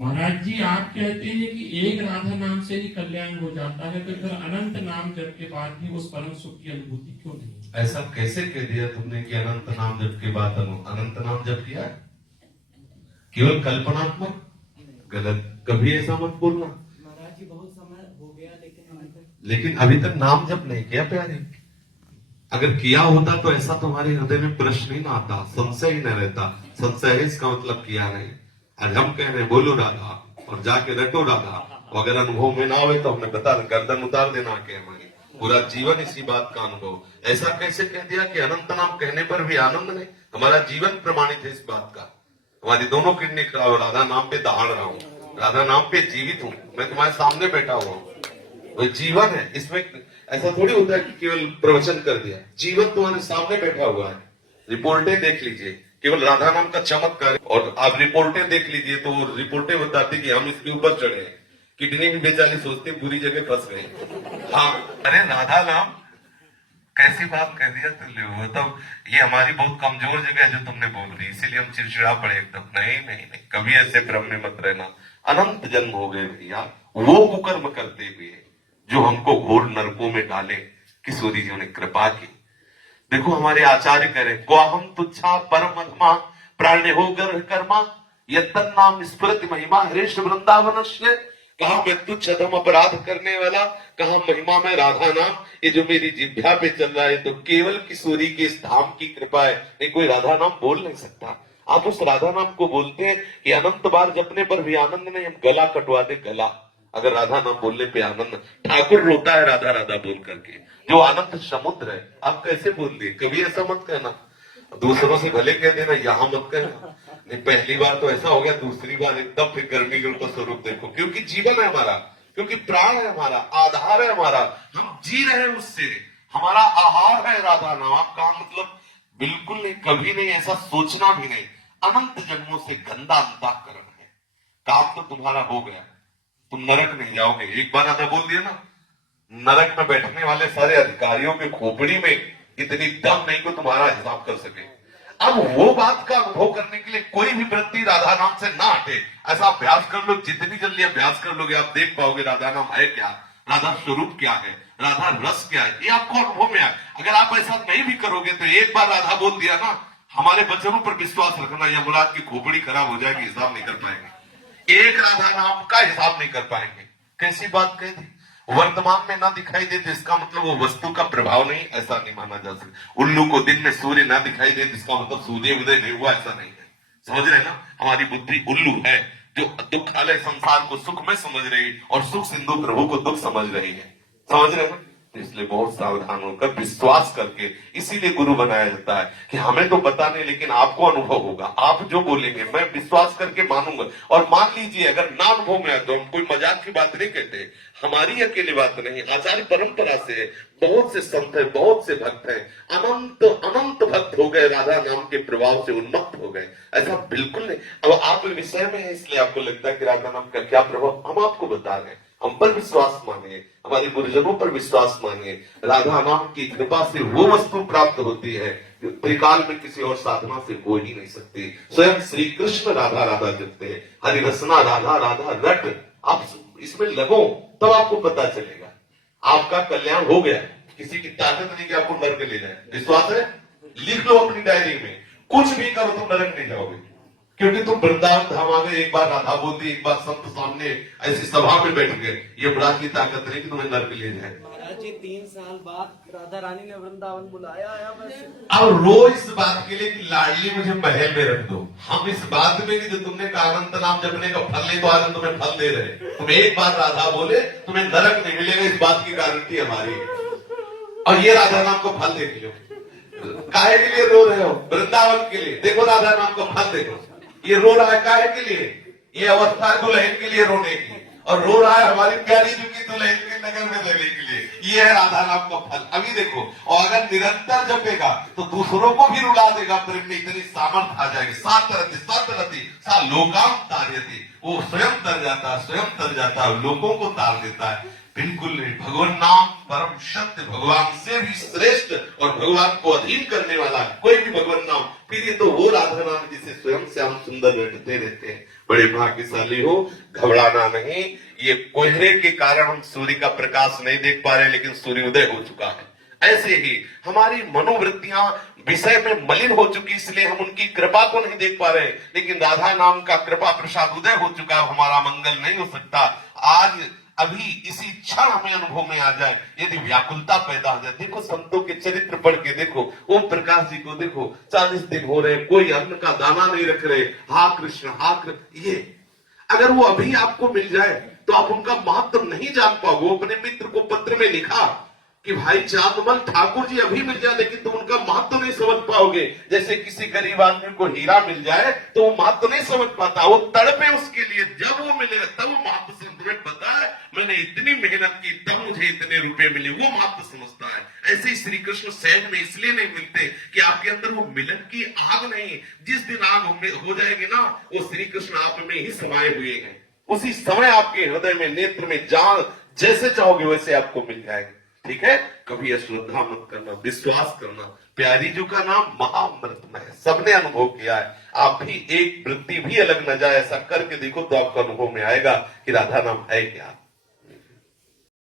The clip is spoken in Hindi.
महाराज जी आप कहते हैं कि एक राधा नाम से ही कल्याण हो जाता है, तो फिर अनंत नाम जप के बाद भी उस परम सुख की अनुभूति क्यों नहीं? ऐसा कैसे कह दिया तुमने कि अनंत नाम जप के बाद अनंत नाम जप किया? केवल कल्पनात्मक? गलत, कभी ऐसा मत बोलना। महाराज जी बहुत समय हो गया लेकिन अभी तक नाम जप नहीं किया प्यारे। अगर किया होता तो ऐसा तुम्हारे हृदय में प्रश्न ही ना आता, संशय ही न रहता। संशय है इसका मतलब किया नहीं। आज हम कह रहे बोलो राधा और जाके रटो राधा, अगर अनुभव में ना हो तो हमने बता गर्दन उतार देना के हमारी पूरा जीवन इसी बात का अनुभव। ऐसा कैसे कह दिया कि अनंत नाम कहने पर भी आनंद नहीं? हमारा जीवन प्रमाणित है इस बात का। हमारी दोनों किडनी खराब, राधा नाम पे दहाड़ रहा हूँ, राधा नाम पे जीवित हूँ, मैं तुम्हारे सामने बैठा हुआ हूँ। वो जीवन है, इसमें ऐसा थोड़ी होता है कि केवल प्रवचन कर दिया। जीवन तुम्हारे सामने बैठा हुआ है। रिपोर्टें देख लीजिए, केवल राधा नाम का चमत्कार। और आप रिपोर्टें देख लीजिए तो रिपोर्टें बताती कि हम इसके ऊपर चढ़े हैं, किडनी भी बेचारी सोचती बुरी जगह फंस गए। हाँ, अरे राधा नाम कैसी बात कह दिया तुमने, मतलब ये हमारी बहुत कमजोर जगह है जो तुमने बोल दी, इसीलिए हम चिड़चिड़ा पड़े एकदम। नहीं नहीं नहीं, कभी ऐसे भ्रम में मत रहना। अनंत जन्म हो गए भैया वो कुकर्म करते हुए जो हमको घोर नरकों में डाले, किशोरी जी ने कृपा की। देखो हमारे आचार्य करे क्वाहम तुच्छा परम अधमा प्राण्य हो गर्भ कर्मा यत्तन नाम स्मृति महिमा हरेश वृंदावन। कहा मैं तुच्छ अधम अपराध करने वाला, कहा महिमा में राधा नाम, ये जो मेरी जिह्वा पे चल रहा है तो केवल किशोरी के इस धाम की कृपा है, नहीं कोई राधा नाम बोल नहीं सकता। आप उस राधा नाम को बोलते हैं कि अनंत बार जपने पर भी आनंद नहीं, हम गला कटवा दे गला अगर राधा नाम बोलने पे आनंद। ठाकुर रोता है राधा राधा बोल करके, जो आनंद समुद्र है। आप कैसे बोल दिए? कभी ऐसा मत कहना, दूसरों से भले कह देना, यहां मत कहना। नहीं, पहली बार तो ऐसा हो गया, दूसरी बार एकदम फिर गर्मी का स्वरूप देखो, क्योंकि जीवन है हमारा, क्योंकि प्राण है हमारा, आधार है हमारा, हम जी रहे हैं उससे, हमारा आहार है राधा नाम। आपका मतलब बिल्कुल नहीं, कभी नहीं, ऐसा सोचना भी नहीं। अनंत जन्मों से गंदा अंतःकरण है, काम तो तुम्हारा हो गया, तुम नरक नहीं जाओगे। एक बार आधा बोल दिया ना, नरक में बैठने वाले सारे अधिकारियों के खोपड़ी में इतनी दम नहीं को तुम्हारा हिसाब कर सके। अब वो बात का अनुभव करने के लिए कोई भी व्यक्ति राधा नाम से ना हटे, ऐसा अभ्यास कर लो। जितनी जल्दी अभ्यास कर लोगे आप देख पाओगे राधा नाम है क्या, राधा स्वरूप क्या है, राधा रस क्या है, ये आपको अनुभव में आए। अगर आप ऐसा नहीं भी करोगे तो एक बार राधा बोल दिया ना, हमारे वचनों पर विश्वास रखना, या मुराद की खोपड़ी खराब हो जाएगी, हिसाब नहीं कर पाएंगे, एक राधा नाम का हिसाब नहीं कर पाएंगे। कैसी बात कह दी? वर्तमान में ना दिखाई दे तो इसका मतलब वो वस्तु का प्रभाव नहीं, ऐसा नहीं माना जा सकता। उल्लू को दिन में सूर्य ना दिखाई दे तो इसका मतलब सूर्य उदय नहीं हुआ, ऐसा नहीं है। समझ रहे ना, हमारी बुद्धि उल्लू है जो दुखालय संसार को सुख में समझ रही और सुख सिंधु प्रभु को दुख समझ रही है। समझ रहे ना, इसलिए बहुत सावधान होकर विश्वास करके, इसीलिए गुरु बनाया जाता है कि हमें तो पता नहीं लेकिन आपको अनुभव होगा, आप जो बोलेंगे मैं विश्वास करके मानूंगा। और मान लीजिए अगर ना अनुभव में आए तो हम कोई मजाक की बात नहीं कहते, हमारी अकेली बात नहीं, आचार्य परंपरा से है, बहुत से संत है, बहुत से भक्त हैं, अनंत अनंत भक्त हो गए, राधा नाम के प्रभाव से उन्मत्त हो गए। ऐसा बिल्कुल नहीं। अब आप विषय में है इसलिए आपको लगता है कि राधा नाम का क्या प्रभाव, हम आपको बता रहे हैं। हम पर विश्वास मानिए, हमारे गुरुजनों पर विश्वास मानिए। राधा नाम की कृपा से वो वस्तु प्राप्त होती है जो त्रिकाल में किसी और साधना से हो ही नहीं सकती। स्वयं श्री कृष्ण राधा राधा जपते हैं, हरि रसना राधा राधा रट। आप इसमें लगो तब आपको पता चलेगा, आपका कल्याण हो गया। किसी की ताकत नहीं कि आपको नरक ले जाए। विश्वास है? लिख लो अपनी डायरी में, कुछ भी करो तुम नरक नहीं जाओगे, क्योंकि तुम वृंदावन धाम आ गए, एक बार राधा बोल दी, एक बार संत सामने ऐसी सभा में बैठ गए, ये बड़ा की ताकत नहीं कि तुम्हें नरक ले जाए। महाराज जी 3 साल बाद राधा रानी ने वृंदावन बुलाया आया बस। अब रो इस बात के लिए कि लाडली मुझे महल में रख दो, हम इस बात में कि जो तुमने कहा अनंत नाम जपने का फल नहीं, तो आज तुम्हें फल दे रहे। तुम एक बार राधा बोले तुम्हें नरक नहीं मिलेगा, इस बात की गारंटी हमारी है। और ये राधा नाम को फल देख लो, काहे के लिए रो रहे हो? वृंदावन के लिए। देखो राधा नाम को फल देखो, ये रो रहा है काहे के लिए? ये अवस्था है दुल्हन के लिए रोने की, और रो रहा है हमारी प्यारी जी की दुल्हन के नगर में रहने के लिए। ये है राधा नाम का फल। अभी देखो, और अगर निरंतर जपेगा तो दूसरों को भी रुला देगा, प्रेम में इतनी सामर्थ आ जाएगी। सात रति सा लोकाम तार्यति, वो स्वयं तर जाता है, स्वयं तर जाता है, लोगों को तार देता है। बिल्कुल नहीं, भगवान नाम परम सत्य, भगवान से भी श्रेष्ठ और भगवान को अधीन करने वाला कोई भी भगवान नाम। फिर ये तो वो राधा नाम जिसे स्वयं श्याम सुंदर रटते रहते हैं। बड़े भाग्यशाली हो, घबराना नहीं। ये कोहरे के कारण हम सूर्य का प्रकाश नहीं देख पा रहे, लेकिन सूर्योदय हो चुका है। ऐसे ही हमारी मनोवृत्तियां विषय में मलिन हो चुकी, इसलिए हम उनकी कृपा को नहीं देख पा रहे, लेकिन राधा नाम का कृपा प्रसाद उदय हो चुका है। हमारा मंगल नहीं हो सकता। आज अभी इसी क्षण हमें अनुभव में आ जाए, यदि व्याकुलता पैदा हो जाए। देखो संतों के चरित्र पढ़ के देखो, ओम प्रकाश जी को देखो, 40 दिन हो रहे, कोई अन्न का दाना नहीं रख रहे, हा कृष्ण हा कृष्ण। ये अगर वो अभी आपको मिल जाए तो आप उनका महत्व नहीं जान पाओगे। वो अपने मित्र को पत्र में लिखा कि भाई चांदमल ठाकुर जी अभी मिल जाए, लेकिन तुम उनका महत्व नहीं समझ पाओगे। जैसे किसी गरीब आदमी को हीरा मिल जाए तो वो महत्व नहीं समझ पाता, वो तड़पे उसके लिए। जब वो मिलेगा तब वो महत्व समझ पता है, मैंने इतनी मेहनत की तब मुझे इतने रुपए मिले, वो महत्व समझता है। ऐसे ही श्री कृष्ण सहज में इसलिए नहीं मिलते कि आपके अंदर वो मिलन की आग नहीं। जिस दिन आग हो जाएगी ना, वो श्री कृष्ण आप में ही समाये हुए हैं। उसी समय आपके हृदय में, नेत्र में, जहां जैसे चाहोगे वैसे आपको मिल जाएगा। ठीक है, कभी अश्रद्धा मत करना, विश्वास करना। प्यारी जी का नाम महाअमृतमय है, सबने अनुभव किया है। आप भी एक वृत्ति भी अलग न जाए, ऐसा करके देखो तो आपका अनुभव में आएगा कि राधा नाम है क्या।